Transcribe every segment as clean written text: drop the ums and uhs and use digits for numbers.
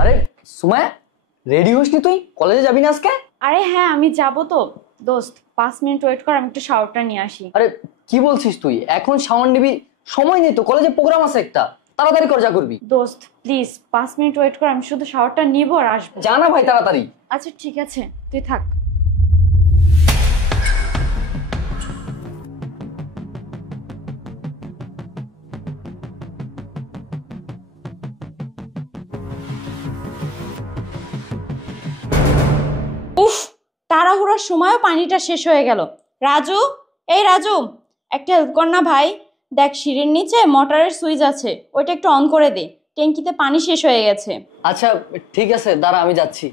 আরে সুমায়া, রেডি হসনি তুই? কলেজে যাবি না আজকে? আরে হ্যাঁ আমি যাবো তো দোস্ত, 5 মিনিট ওয়েট কর, আমি একটু শাওয়ারটা নিয়ে আসি। আরে কি বলছিস তুই? এখন শাওয়ার নিবি? সময় নেই তো, কলেজে প্রোগ্রাম আছে একটা, তাড়াতাড়ি কর যা করবি। দোস্ত প্লিজ 5 মিনিট ওয়েট কর, আমি শুধু শাওয়ারটা নিবো আর আসবো। যা না ভাই তাড়াতাড়ি। আচ্ছা ঠিক আছে, তুই থাক। উফ, তাড়াহুড়োর সময়ও পানিটা শেষ হয়ে গেল। রাজু, এই রাজু, একটা হেল্প কর না ভাই। দেখ সিঁড়ির নিচে মোটরের সুইচ আছে, ওইটা একটু অন করে দে, ট্যাঙ্কিতে পানি শেষ হয়ে গেছে। আচ্ছা ঠিক আছে, দাঁড়া আমি যাচ্ছি।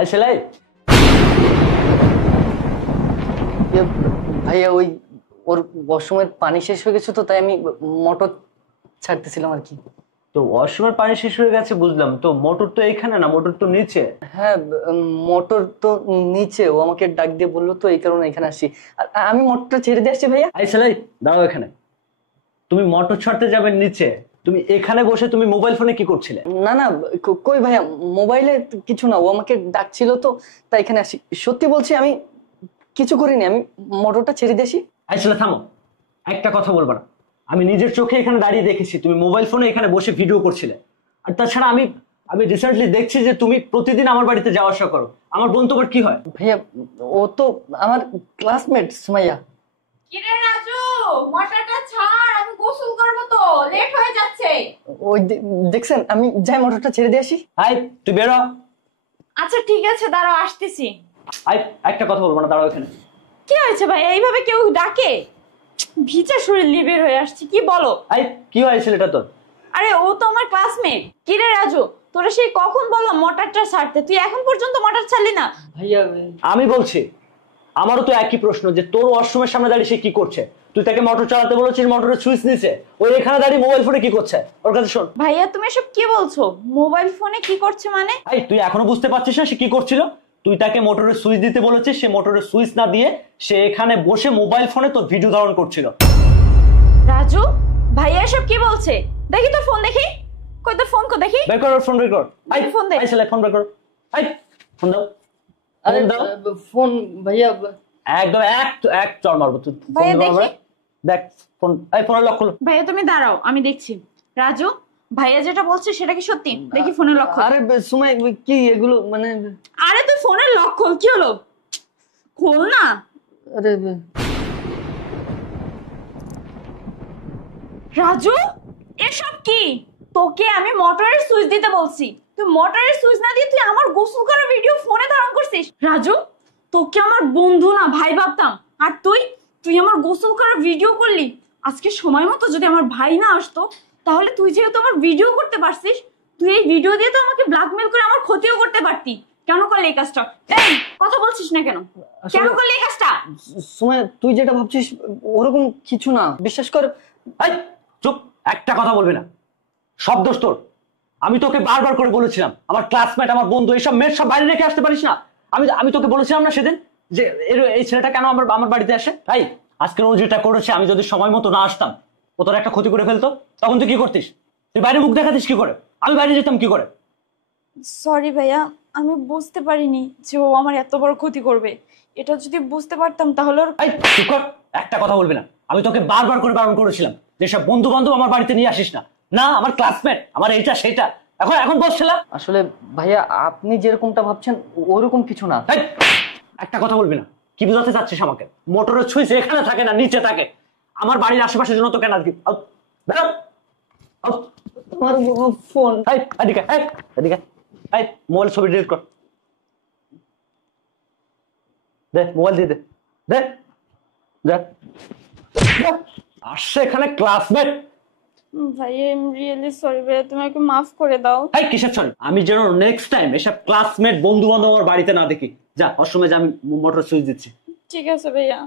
আই সেলাই ভাইয়া ওই ওর ওয়াশরুমের পানি শেষ হয়ে গেছে তো, তাই আমি মোটর ছাড়তেছিলাম আর কি। তো ওয়াশরুমের পানি শেষ হয়ে গেছে বুঝলাম, তো মোটর তো এখানে না, মোটর তো নিচে। হ্যাঁ মোটর তো নিচে, ও আমাকে ডাক দিয়ে বললো তো এই কারণে এখানে আসছি। আর আমি মোটরটা ছেড়ে দিয়ে আসছি ভাইয়া। আই সেলাই দাঁড়াও এখানে, তুমি মোটর ছাড়তে যাবে নিচে, তুমি এখানে বসে তুমি মোবাইল ফোনে কি করছিলে? না না কই ভাইয়া, মোবাইলে কিছু না, ও আমাকে ডাকছিল তো তাই এখানে আসি। সত্যি বলছি আমি কিছু করিনি, আমি মোটরটা ছেড়ে দিয়ে আসি। আই সেলাই থামো, একটা কথা বলবা না। আমি নিজের চোখে এখানে দাঁড়িয়ে দেখেছি তুমি মোবাইল ফোনে এখানে বসে ভিডিও করছিলে। আর তাছাড়া আমি আমি রিসেন্টলি দেখছি যে তুমি প্রতিদিন আমার বাড়িতে যাওয়া আসা করো। আমার বোন তোমার কি হয়? ভাইয়া ও তো আমার ক্লাসমেট সুমাইয়া। কিরে রাজু, মোটরটা ছাড়, আমি গোসল করব তো, লেট হয়ে যাচ্ছে। ওই দেখছেন, আমি যাই মোটরটা ছেড়ে দিয়ে আসি। আই তুই বেরো। আচ্ছা ঠিক আছে, দাঁড়াও আসতেছি। আই একটা কথা বলবো না, দাঁড়াও এখানে। কি হয়েছে ভাই, এইভাবে কেউ ডাকে? ভিজা শরীর নিয়ে বের হয়ে আসছি, কি বলো? আই কি হয় ছেলেটা তোর? আরে ও তো আমার ক্লাসমেট। কিরে রাজু, তোরা সেই কখন বললাম মোটরটা ছাড়তে, তুই এখন পর্যন্ত মোটর ছাড়লি না? ভাইয়া আমি বলছি, আমারও তো একই প্রশ্ন যে তোর ওয়াশরুমের সামনে দাঁড়িয়ে সে কি করছে? তুই তাকে মোটর চালাতে বলেছিস, মোটরের সুইচ নিছে, ওই এখানে দাঁড়িয়ে মোবাইল ফোনে কি করছে ওর কাছে শোন। ভাইয়া তুমি এসব কি বলছো? মোবাইল ফোনে কি করছে মানে? এই তুই এখনো বুঝতে পারছিস না সে কি করছিল? তুই তাকে মোটরের সুইচ দিতে বলেছিস, সে মোটরের সুইচ না দিয়ে সে এখানে বসে মোবাইল ফোনে তোর ভিডিও ধারণ করছিল। রাজু, ভাইয়া এসব কি বলছে? দেখি তোর ফোন, দেখি কই তোর ফোন, কো দেখি। বের কর ফোন, বের কর। আই ফোন দে। আই ছেলে ফোন বের কর। আই ফোন দাও। আরে ফোন দাও। ফোন ভাইয়া। একদম এক চড় মারবো তুই। ফোন ভাইয়া দিবো দেখি। আমরা। দেখ ফোন, এই ফোনের লক খোলো। ভাইয়া তুমি দাঁড়াও, আমি দেখছি। রাজু, ভাইয়া যেটা বলছে সেটা কি সত্যি? দেখি ফোনের লক খোল। আরে সুমাই কি এগুলো মানে? আরে তুই ফোনের লক খোল, কি হলো? খোল না। আরে রাজু, এসব কি? তোকে আমি মোটরের সুইচ দিতে বলছি, তুই মোটরের সুইচ না দিয়ে তুই আমার গোসল করা ভিডিও ফোনে ধারণ করছিস। রাজু, তোকে আমার বন্ধু না ভাই ভাবতাম, আর তুই তুই আমার গোসল করা ভিডিও করলি। আজকে সময় মতো যদি আমার ভাই না আসতো, তাহলে তুই যেহেতু আমার ভিডিও করতে পারছিস, তুই এই ভিডিও দিয়ে তো আমাকে ব্ল্যাকমেল করে আমার ক্ষতিও করতে পারতি। কেন করলি এই কাজটা? এই কথা বলছিস না কেন? কেন করলি এই কাজটা? সুমাই তুই যেটা ভাবছিস ওরকম কিছু না, বিশ্বাস কর। এই চুপ, একটা কথা বলবি না, সব দোষ তোর। আমি তোকে বারবার করে বলেছিলাম আমার ক্লাসমেট আমার বন্ধু এইসব মেয়ের সব বাইরে রেখে আসতে পারিস না। আমি আমি তোকে বলেছিলাম না সেদিন যে এই ছেলেটা কেন আমার বাড়িতে আসে? তাই আজকে ও যেটা করেছে, আমি যদি সময় মতো না আসতাম ও তোর একটা ক্ষতি করে ফেলতো, তখন তুই কি করতিস? তুই বাইরে মুখ দেখাতিস কি করে? আমি বাইরে যেতাম কি করে? সরি ভাইয়া, আমি বুঝতে পারিনি যে ও আমার এত বড় ক্ষতি করবে। এটা যদি বুঝতে পারতাম তাহলে এই চুপ কর, একটা কথা বলবি না। আমি তোকে বারবার করে বারণ করেছিলাম যে সব বন্ধু বান্ধব আমার বাড়িতে নিয়ে আসিস না। না আমার ক্লাসমেট, আমার এইটা সেটা, এখন এখন বলছিলাম। আসলে ভাইয়া আপনি যেরকমটা ভাবছেন ওরকম কিছু না। একটা কথা বলবি না, কি বুঝাতে চাচ্ছিস আমাকে? মোটরের সুইচ এখানে থাকে না নিচে থাকে, আমার বাড়ির আশেপাশের জন্য তোকে না। আমার ফোন। এদিকে মোবাইল ছবি ডিলিট কর। দে মোবাইল দিয়ে দে, দে যা। আসছে এখানে ক্লাসমেট। ভাইয়া আই এম রিয়েলি সরি ভাইয়া, তুমি আমাকে মাফ করে দাও। এই কিসের সরি? আমি যেন নেক্সট টাইম এসব ক্লাসমেট বন্ধু বান্ধব আমার বাড়িতে না দেখি। যা, ওর সময় যা, আমি মোটর সুইচ দিচ্ছি। ঠিক আছে ভাইয়া।